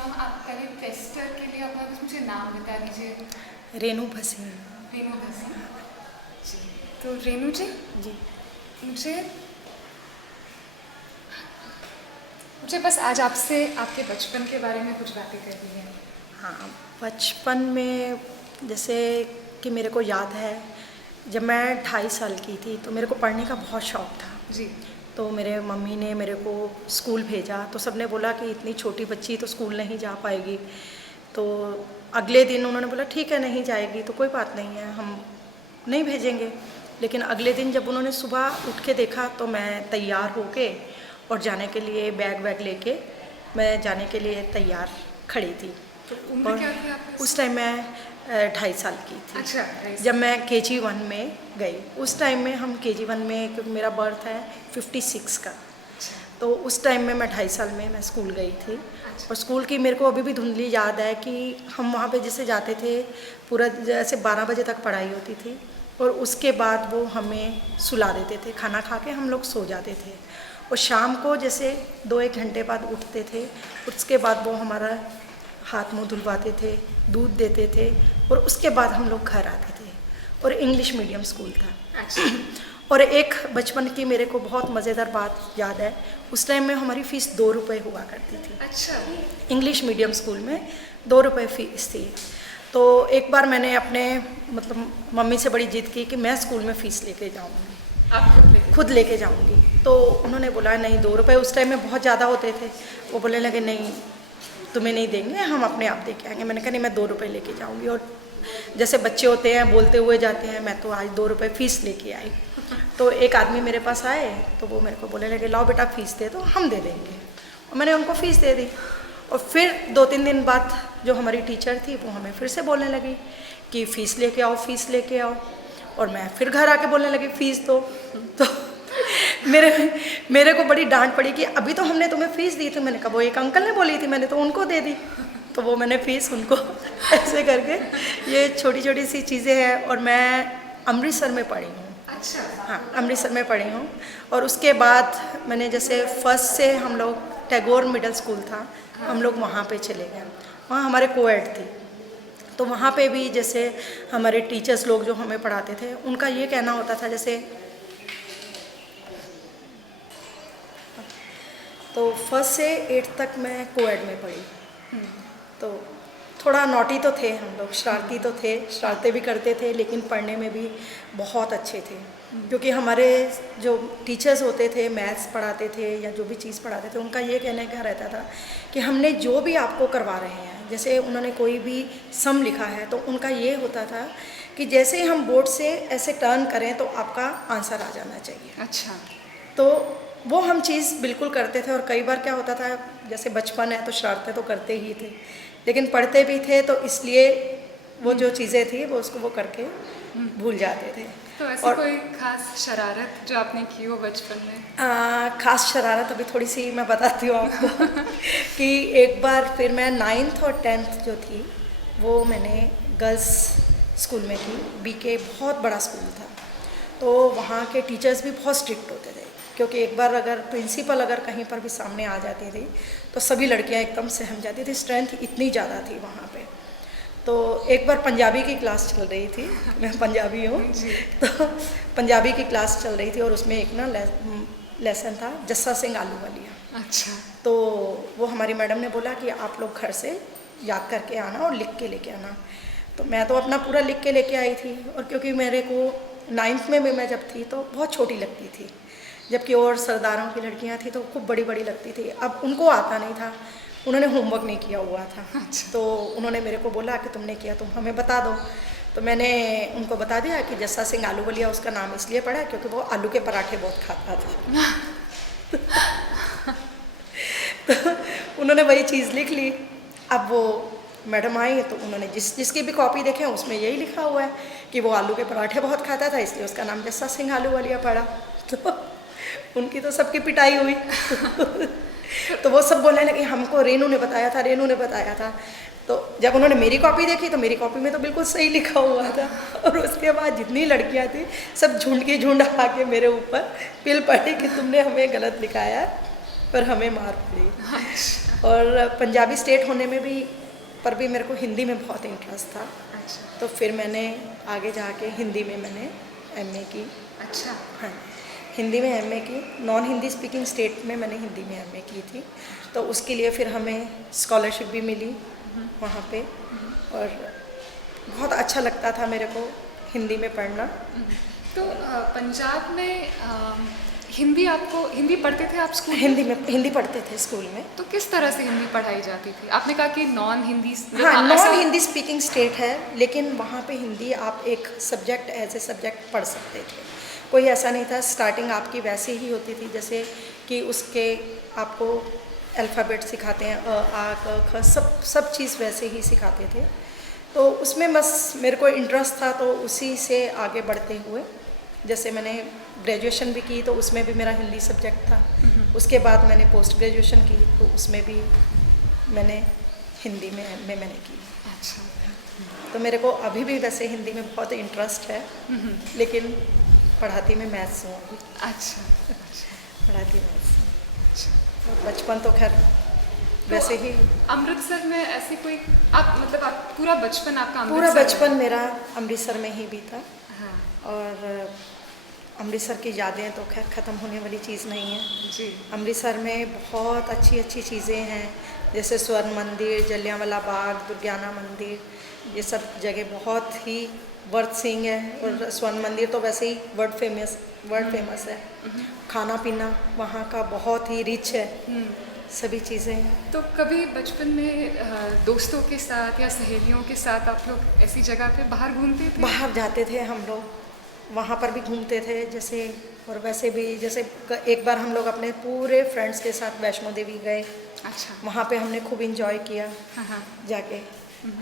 Ma'am आप पहले फेस्टर के लिए अपना बस मुझे नाम बता दीजिए। रेनू भसीन। रेनू भसीन जी। तो रेनू जी, जी मुझे मुझे बस आज आपसे आपके बचपन के बारे में कुछ बातें करनी है। हाँ, बचपन में जैसे कि मेरे को याद है जब मैं 2.5 साल की थी तो मेरे को पढ़ने का बहुत शौक़ था। जी। तो मेरे मम्मी ने मेरे को स्कूल भेजा तो सबने बोला कि इतनी छोटी बच्ची तो स्कूल नहीं जा पाएगी। तो अगले दिन उन्होंने बोला ठीक है नहीं जाएगी तो कोई बात नहीं है, हम नहीं भेजेंगे। लेकिन अगले दिन जब उन्होंने सुबह उठ के देखा तो मैं तैयार होके और जाने के लिए बैग वैग लेके मैं जाने के लिए तैयार खड़ी थी। तो उम्र और क्या थी आपकी? उस टाइम मैं 2.5 साल की थी। अच्छा, जब मैं KG1 में गई उस टाइम में हम KG1 में, क्योंकि मेरा बर्थ है 56 का, तो उस टाइम में मैं 2.5 साल में मैं स्कूल गई थी। और स्कूल की मेरे को अभी भी धुंधली याद है कि हम वहाँ पे जैसे जाते थे पूरा जैसे 12 बजे तक पढ़ाई होती थी और उसके बाद वो हमें सुला देते थे, खाना खा के हम लोग सो जाते थे। और शाम को जैसे 2-1 घंटे बाद उठते थे, उसके बाद वो हमारा हाथ मुंह धुलवाते थे, दूध देते थे और उसके बाद हम लोग घर आते थे। और इंग्लिश मीडियम स्कूल था। अच्छा। और एक बचपन की मेरे को बहुत मज़ेदार बात याद है, उस टाइम में हमारी फ़ीस 2 रुपये हुआ करती थी। अच्छा। इंग्लिश मीडियम स्कूल में 2 रुपये फ़ीस थी। तो एक बार मैंने अपने मतलब मम्मी से बड़ी जिद की कि मैं स्कूल में फ़ीस लेके जाऊँगी। आप खुद लेके जाऊँगी। तो उन्होंने बोला नहीं 2 रुपये उस टाइम में बहुत ज़्यादा होते थे। वो बोलने लगे नहीं तुम्हें नहीं देंगे, हम अपने आप दे के आएंगे। मैंने कहा नहीं मैं 2 रुपये लेके जाऊँगी। और जैसे बच्चे होते हैं बोलते हुए जाते हैं, मैं तो आज 2 रुपये फ़ीस लेके आई। तो एक आदमी मेरे पास आए तो वो मेरे को बोलने लगे लाओ बेटा फ़ीस दे दो, हम दे देंगे। और मैंने उनको फ़ीस दे दी। और फिर 2-3 दिन बाद जो हमारी टीचर थी वो हमें फिर से बोलने लगी कि फ़ीस लेके आओ, फ़ीस लेके आओ। और मैं फिर घर आके बोलने लगी फ़ीस दो। तो मेरे को बड़ी डांट पड़ी कि अभी तो हमने तुम्हें फ़ीस दी थी। मैंने कहा वो एक अंकल ने बोली थी, मैंने तो उनको दे दी। तो वो मैंने फ़ीस उनको ऐसे करके ये छोटी छोटी सी चीज़ें हैं। और मैं अमृतसर में पढ़ी हूँ। अच्छा। हाँ, अमृतसर में पढ़ी हूँ। और उसके बाद मैंने जैसे फर्स्ट से हम लोग टैगोर मिडिल स्कूल था, हम लोग वहाँ पे चले गए। वहाँ हमारे कोएड थी। तो वहाँ पे भी जैसे हमारे टीचर्स लोग जो हमें पढ़ाते थे उनका ये कहना होता था जैसे, तो फर्स्ट से 8th तक मैं कोएड में पढ़ी। तो थोड़ा नॉटी तो थे हम लोग, शरारती तो थे, शरारतें भी करते थे, लेकिन पढ़ने में भी बहुत अच्छे थे। क्योंकि हमारे जो टीचर्स होते थे, मैथ्स पढ़ाते थे या जो भी चीज़ पढ़ाते थे, उनका ये कहने का रहता था कि हमने जो भी आपको करवा रहे हैं, जैसे उन्होंने कोई भी सम लिखा है तो उनका ये होता था कि जैसे ही हम बोर्ड से ऐसे टर्न करें तो आपका आंसर आ जाना चाहिए। अच्छा। तो वो हम चीज़ बिल्कुल करते थे। और कई बार क्या होता था, जैसे बचपन है तो शरारतें तो करते ही थे, लेकिन पढ़ते भी थे, तो इसलिए वो जो चीज़ें थी वो उसको वो करके भूल जाते थे। तो ऐसी कोई खास शरारत जो आपने की हो बचपन में? खास शरारत अभी थोड़ी सी मैं बताती हूँ आपको कि एक बार फिर मैं 9th और 10th जो थी वो मैंने गर्ल्स स्कूल में थी। BK बहुत बड़ा स्कूल था, तो वहाँ के टीचर्स भी बहुत स्ट्रिक्ट होते थे। क्योंकि एक बार अगर प्रिंसिपल अगर कहीं पर भी सामने आ जाती थी तो सभी लड़कियाँ एकदम सहम जाती थी, स्ट्रेंथ इतनी ज़्यादा थी वहाँ पे। तो एक बार पंजाबी की क्लास चल रही थी, मैं पंजाबी हूँ, तो पंजाबी की क्लास चल रही थी और उसमें एक ना लेसन था जस्सा सिंह आलूवालिया। अच्छा। तो वो हमारी मैडम ने बोला कि आप लोग घर से याद करके आना और लिख के लेके आना। तो मैं तो अपना पूरा लिख के लेके आई थी। और क्योंकि मेरे को 9th में भी मैं जब थी तो बहुत छोटी लगती थी, जबकि और सरदारों की लड़कियां थी तो खूब बड़ी बड़ी लगती थी। अब उनको आता नहीं था, उन्होंने होमवर्क नहीं किया हुआ था। अच्छा। तो उन्होंने मेरे को बोला कि तुमने किया, तुम हमें बता दो। तो मैंने उनको बता दिया कि जस्सा सिंह आलूवालिया उसका नाम इसलिए पड़ा क्योंकि वो आलू के पराठे बहुत खाता था। तो उन्होंने वही चीज़ लिख ली। अब वो मैडम आई तो उन्होंने जिसकी भी कॉपी देखे उसमें यही लिखा हुआ है कि वो आलू के पराठे बहुत खाता था, इसलिए उसका नाम जस्सा सिंह आलूवालिया पड़ा। तो उनकी तो सबकी पिटाई हुई। तो वो सब बोलने लगे हमको रेनू ने बताया था, रेनू ने बताया था। तो जब उन्होंने मेरी कॉपी देखी तो मेरी कॉपी में तो बिल्कुल सही लिखा हुआ था। और उसके बाद जितनी लड़कियां थी सब झुंड की झुंड आके मेरे ऊपर पिल पड़ी कि तुमने हमें गलत लिखाया। पर हमें मार पड़ी। और पंजाबी स्टेट होने में भी पर भी मेरे को हिंदी में बहुत इंटरेस्ट था, अच्छा तो फिर मैंने आगे जाके हिंदी में मैंने एमए की। अच्छा हाँ, हिंदी में एमए की। नॉन हिंदी स्पीकिंग स्टेट में मैंने हिंदी में एमए की थी, तो उसके लिए फिर हमें स्कॉलरशिप भी मिली वहाँ पे, और बहुत अच्छा लगता था मेरे को हिंदी में पढ़ना। तो पंजाब में हिंदी पढ़ते थे आप स्कूल में? हिंदी पढ़ते थे स्कूल में। तो किस तरह से हिंदी पढ़ाई जाती थी? आपने कहा कि नॉन हिंदी हाँ, नॉन ऐसा- हिंदी स्पीकिंग स्टेट है, लेकिन वहाँ पे हिंदी आप एक सब्जेक्ट एज ए सब्जेक्ट पढ़ सकते थे। कोई ऐसा नहीं था। स्टार्टिंग आपकी वैसे ही होती थी जैसे कि उसके आपको अल्फ़ाबेट सिखाते हैं, अ आ क ख, सब चीज़ वैसे ही सिखाते थे। तो उसमें बस मेरे को इंटरेस्ट था, तो उसी से आगे बढ़ते हुए जैसे मैंने ग्रेजुएशन भी की तो उसमें भी मेरा हिंदी सब्जेक्ट था। उसके बाद मैंने पोस्ट ग्रेजुएशन की तो उसमें भी मैंने हिंदी में मैंने की। अच्छा तो मेरे को अभी भी वैसे हिंदी में बहुत इंटरेस्ट है, लेकिन पढ़ाती में मैथ्स हूँ अभी। अच्छा पढ़ाती मैथ्स हूँ। और बचपन तो खैर वैसे ही, अमृतसर में ऐसी कोई आप पूरा बचपन आपका पूरा अमृतसर बचपन में? मेरा अमृतसर में ही बीता। हाँ और अमृतसर की यादें तो खैर ख़त्म होने वाली चीज़ नहीं है। जी अमृतसर में बहुत अच्छी अच्छी चीज़ें हैं, जैसे स्वर्ण मंदिर, जलियांवाला बाग, दुर्गियाना मंदिर, ये सब जगह बहुत ही वर्थ सीइंग है। और स्वर्ण मंदिर तो वैसे ही वर्ल्ड फेमस है। खाना पीना वहाँ का बहुत ही रिच है, सभी चीज़ें। तो कभी बचपन में दोस्तों के साथ या सहेलियों के साथ आप लोग ऐसी जगह पे बाहर घूमते थे? बाहर जाते थे हम लोग, वहाँ पर भी घूमते थे जैसे। और वैसे भी जैसे एक बार हम लोग अपने पूरे फ्रेंड्स के साथ वैष्णो देवी गए, अच्छा वहाँ पे हमने खूब इंजॉय किया हाँ जाके।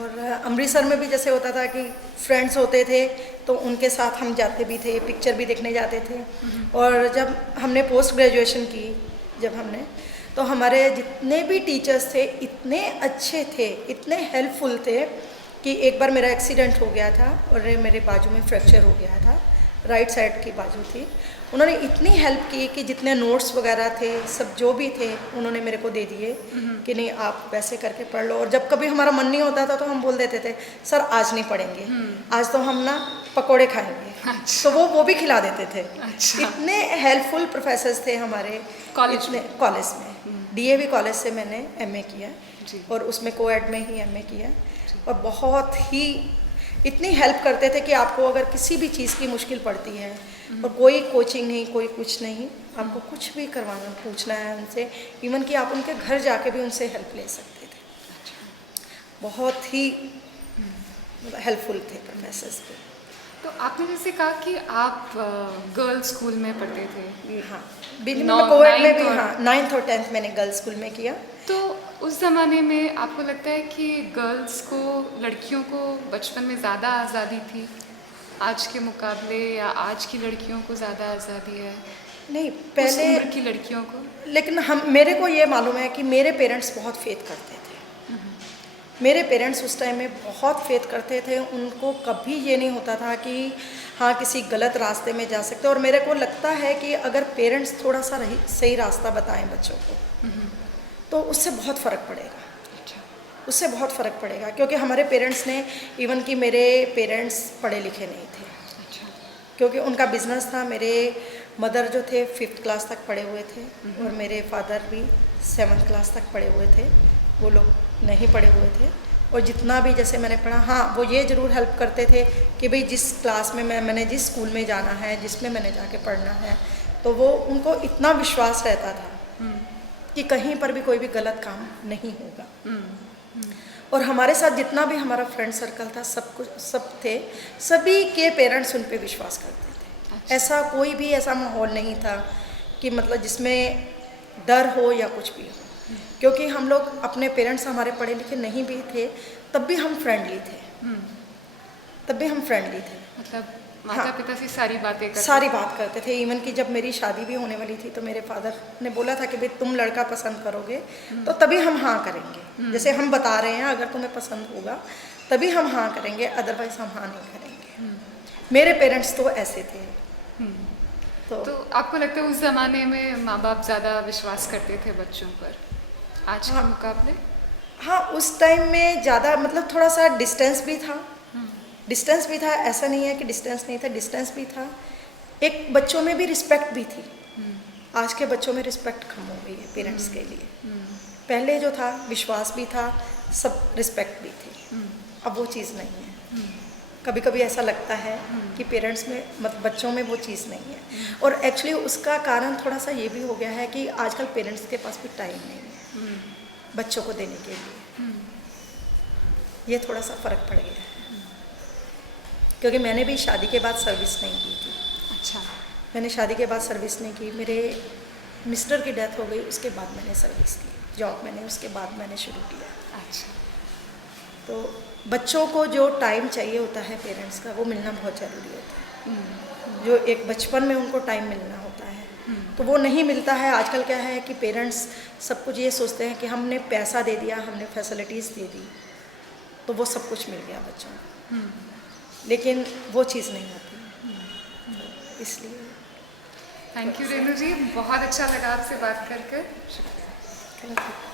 और अमृतसर में भी जैसे होता था कि फ्रेंड्स होते थे तो उनके साथ हम जाते भी थे, पिक्चर भी देखने जाते थे। और जब हमने पोस्ट ग्रेजुएशन की, तो हमारे जितने भी टीचर्स थे इतने अच्छे थे, इतने हेल्पफुल थे कि एक बार मेरा एक्सीडेंट हो गया था और मेरे बाजू में फ्रैक्चर हो गया था, राइट साइड की बाजू थी। उन्होंने इतनी हेल्प की कि जितने नोट्स वगैरह थे सब जो भी थे उन्होंने मेरे को दे दिए कि नहीं आप वैसे करके पढ़ लो। और जब कभी हमारा मन नहीं होता था तो हम बोल देते थे सर आज नहीं पढ़ेंगे, आज तो हम ना पकोड़े खाएंगे। अच्छा। तो वो भी खिला देते थे। अच्छा। इतने हेल्पफुल प्रोफेसर्स थे हमारे कॉलेज में? कॉलेज में डीएवी कॉलेज से मैंने एमए किया जी। और उसमें कोएड में ही एमए किया। और बहुत ही इतनी हेल्प करते थे कि आपको अगर किसी भी चीज़ की मुश्किल पड़ती है और कोई कोचिंग नहीं, कोई कुछ नहीं, आपको कुछ भी करवाना पूछना है उनसे, इवन कि आप उनके घर जाके भी उनसे हेल्प ले सकते थे। बहुत ही हेल्पफुल थे प्रोफेसर्स भी। तो आपने जैसे कहा कि आप गर्ल्स स्कूल में पढ़ते थे। हाँ, बीच में नौ- मैं कोएड में भी, ninth और- हाँ 9th और 10th मैंने गर्ल्स स्कूल में किया। तो उस ज़माने में आपको लगता है कि गर्ल्स को, लड़कियों को बचपन में ज़्यादा आज़ादी थी आज के मुकाबले, या आज की लड़कियों को ज़्यादा आज़ादी है नहीं उस पहले, उम्र की लड़कियों को? लेकिन मेरे को ये मालूम है कि मेरे पेरेंट्स बहुत फेथ करते थे। मेरे पेरेंट्स उस टाइम में बहुत फेथ करते थे। उनको कभी ये नहीं होता था कि हाँ किसी गलत रास्ते में जा सकते। और मेरे को लगता है कि अगर पेरेंट्स थोड़ा सा सही रास्ता बताएं बच्चों को तो उससे बहुत फ़र्क पड़ेगा। अच्छा। उससे बहुत फ़र्क पड़ेगा, क्योंकि हमारे पेरेंट्स ने, इवन कि मेरे पेरेंट्स पढ़े लिखे नहीं थे, अच्छा। क्योंकि उनका बिजनेस था। मेरे मदर जो थे 5th क्लास तक पढ़े हुए थे और मेरे फादर भी 7th क्लास तक पढ़े हुए थे। वो लोग नहीं पढ़े हुए थे। और जितना भी जैसे मैंने पढ़ा, हाँ वो ये ज़रूर हेल्प करते थे कि भाई जिस क्लास में मैंने जिस स्कूल में जाना है, जिसमें मैंने जाके पढ़ना है, तो वो उनको इतना विश्वास रहता था कि कहीं पर भी कोई भी गलत काम नहीं होगा। और हमारे साथ जितना भी हमारा फ्रेंड सर्कल था, सब थे, सभी के पेरेंट्स उन पे विश्वास करते थे। अच्छा। ऐसा कोई भी ऐसा माहौल नहीं था कि मतलब जिसमें डर हो या कुछ भी हो, क्योंकि हम लोग, अपने पेरेंट्स हमारे पढ़े लिखे नहीं भी थे तब भी हम फ्रेंडली थे। मतलब माता पिता से सारी बातें करते? सारी बात करते थे। इवन कि जब मेरी शादी भी होने वाली थी तो मेरे फादर ने बोला था कि भाई तुम लड़का पसंद करोगे तो तभी हम हाँ करेंगे। जैसे हम बता रहे हैं, अगर तुम्हें पसंद होगा तभी हम हाँ करेंगे, अदरवाइज हम हाँ नहीं करेंगे। मेरे पेरेंट्स तो ऐसे थे। तो आपको लगता है उस ज़माने में माँ बाप ज़्यादा विश्वास करते थे बच्चों पर आज के मुकाबले? हाँ, उस टाइम में ज़्यादा मतलब थोड़ा सा डिस्टेंस भी था। डिस्टेंस भी था, ऐसा नहीं है कि डिस्टेंस नहीं था, डिस्टेंस भी था। एक बच्चों में भी रिस्पेक्ट भी थी। आज के बच्चों में रिस्पेक्ट कम हो गई है पेरेंट्स के लिए। पहले जो था विश्वास भी था, सब रिस्पेक्ट भी थी। अब वो चीज़ नहीं है। कभी कभी ऐसा लगता है कि पेरेंट्स में मतलब बच्चों में वो चीज़ नहीं है। और एक्चुअली उसका कारण थोड़ा सा ये भी हो गया है कि आजकल पेरेंट्स के पास भी टाइम नहीं है बच्चों को देने के लिए। ये थोड़ा सा फ़र्क पड़ गया है। क्योंकि मैंने भी शादी के बाद सर्विस नहीं की थी। अच्छा। मैंने शादी के बाद सर्विस नहीं की। मेरे मिस्टर की डेथ हो गई, उसके बाद मैंने सर्विस की। जॉब मैंने उसके बाद मैंने शुरू किया। अच्छा। तो बच्चों को जो टाइम चाहिए होता है पेरेंट्स का, वो मिलना बहुत ज़रूरी होता है। जो एक बचपन में उनको टाइम मिलना होता है तो वो नहीं मिलता है। आजकल क्या है कि पेरेंट्स सब कुछ ये सोचते हैं कि हमने पैसा दे दिया, हमने फैसिलिटीज़ दे दी तो वो सब कुछ मिल गया बच्चों को, लेकिन वो चीज़ नहीं होती। इसलिए थैंक यू रेनू जी, बहुत अच्छा लगा आपसे बात कर कर। Thank you.